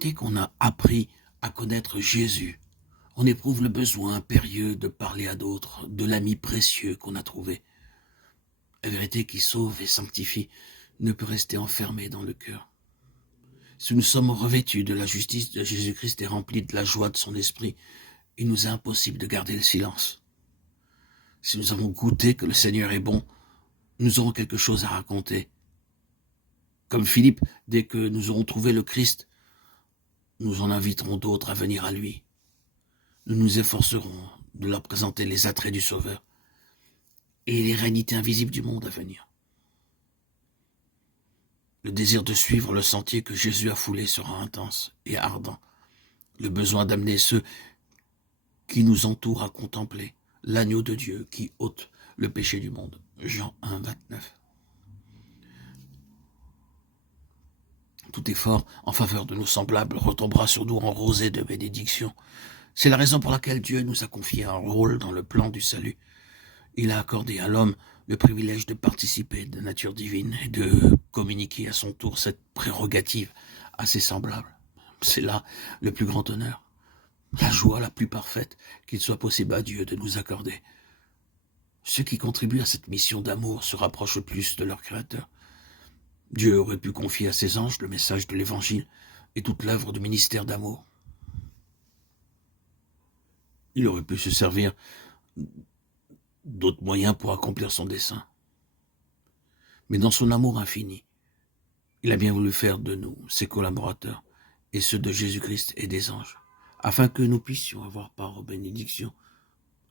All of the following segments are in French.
Dès qu'on a appris à connaître Jésus, on éprouve le besoin impérieux de parler à d'autres, de l'ami précieux qu'on a trouvé. La vérité qui sauve et sanctifie ne peut rester enfermée dans le cœur. Si nous sommes revêtus de la justice de Jésus-Christ et remplis de la joie de son esprit, il nous est impossible de garder le silence. Si nous avons goûté que le Seigneur est bon, nous aurons quelque chose à raconter. Comme Philippe, dès que nous aurons trouvé le Christ, nous en inviterons d'autres à venir à lui. Nous nous efforcerons de leur présenter les attraits du Sauveur et les réalités invisibles du monde à venir. Le désir de suivre le sentier que Jésus a foulé sera intense et ardent. Le besoin d'amener ceux qui nous entourent à contempler l'agneau de Dieu qui ôte le péché du monde. Jean 1, 29. Tout effort en faveur de nos semblables retombera sur nous en rosée de bénédiction. C'est la raison pour laquelle Dieu nous a confié un rôle dans le plan du salut. Il a accordé à l'homme le privilège de participer de nature divine et de communiquer à son tour cette prérogative à ses semblables. C'est là le plus grand honneur, la joie la plus parfaite qu'il soit possible à Dieu de nous accorder. Ceux qui contribuent à cette mission d'amour se rapprochent plus de leur Créateur. Dieu aurait pu confier à ses anges le message de l'Évangile et toute l'œuvre du ministère d'amour. Il aurait pu se servir d'autres moyens pour accomplir son dessein. Mais dans son amour infini, il a bien voulu faire de nous ses collaborateurs et ceux de Jésus-Christ et des anges, afin que nous puissions avoir part aux bénédictions,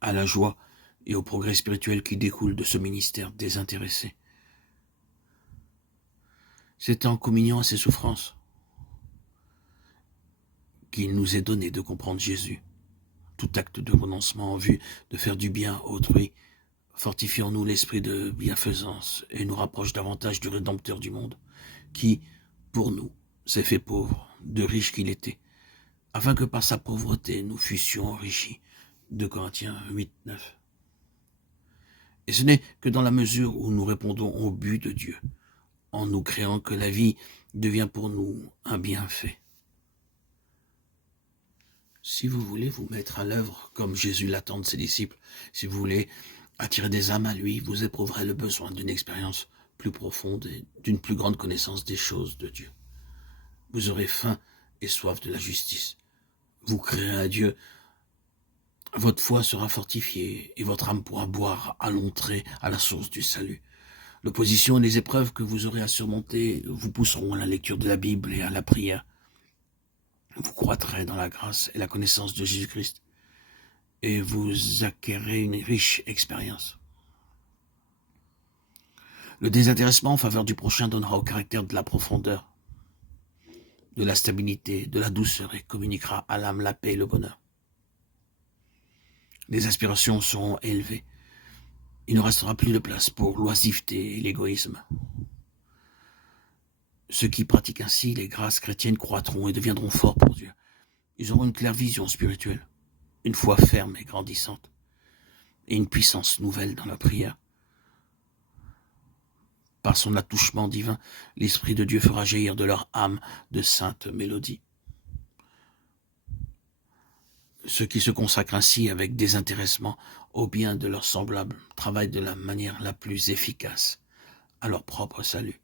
à la joie et au progrès spirituel qui découlent de ce ministère désintéressé. C'est en communion à ses souffrances qu'il nous est donné de comprendre Jésus. Tout acte de renoncement en vue de faire du bien à autrui fortifie en nous l'esprit de bienfaisance et nous rapproche davantage du Rédempteur du monde, qui, pour nous, s'est fait pauvre, de riche qu'il était, afin que par sa pauvreté nous fussions enrichis. 2 Corinthiens 8, 9. Et ce n'est que dans la mesure où nous répondons au but de Dieu, en nous créant que la vie devient pour nous un bienfait. Si vous voulez vous mettre à l'œuvre comme Jésus l'attend de ses disciples, si vous voulez attirer des âmes à lui, vous éprouverez le besoin d'une expérience plus profonde et d'une plus grande connaissance des choses de Dieu. Vous aurez faim et soif de la justice. Vous créerez à Dieu, votre foi sera fortifiée et votre âme pourra boire à l'entrée à la source du salut. L'opposition et les épreuves que vous aurez à surmonter vous pousseront à la lecture de la Bible et à la prière. Vous croîtrez dans la grâce et la connaissance de Jésus-Christ et vous acquérez une riche expérience. Le désintéressement en faveur du prochain donnera au caractère de la profondeur, de la stabilité, de la douceur et communiquera à l'âme la paix et le bonheur. Les aspirations seront élevées. Il ne restera plus de place pour l'oisiveté et l'égoïsme. Ceux qui pratiquent ainsi les grâces chrétiennes croîtront et deviendront forts pour Dieu. Ils auront une claire vision spirituelle, une foi ferme et grandissante, et une puissance nouvelle dans la prière. Par son attouchement divin, l'Esprit de Dieu fera jaillir de leur âme de saintes mélodies. Ceux qui se consacrent ainsi avec désintéressement au bien de leurs semblables travaillent de la manière la plus efficace à leur propre salut.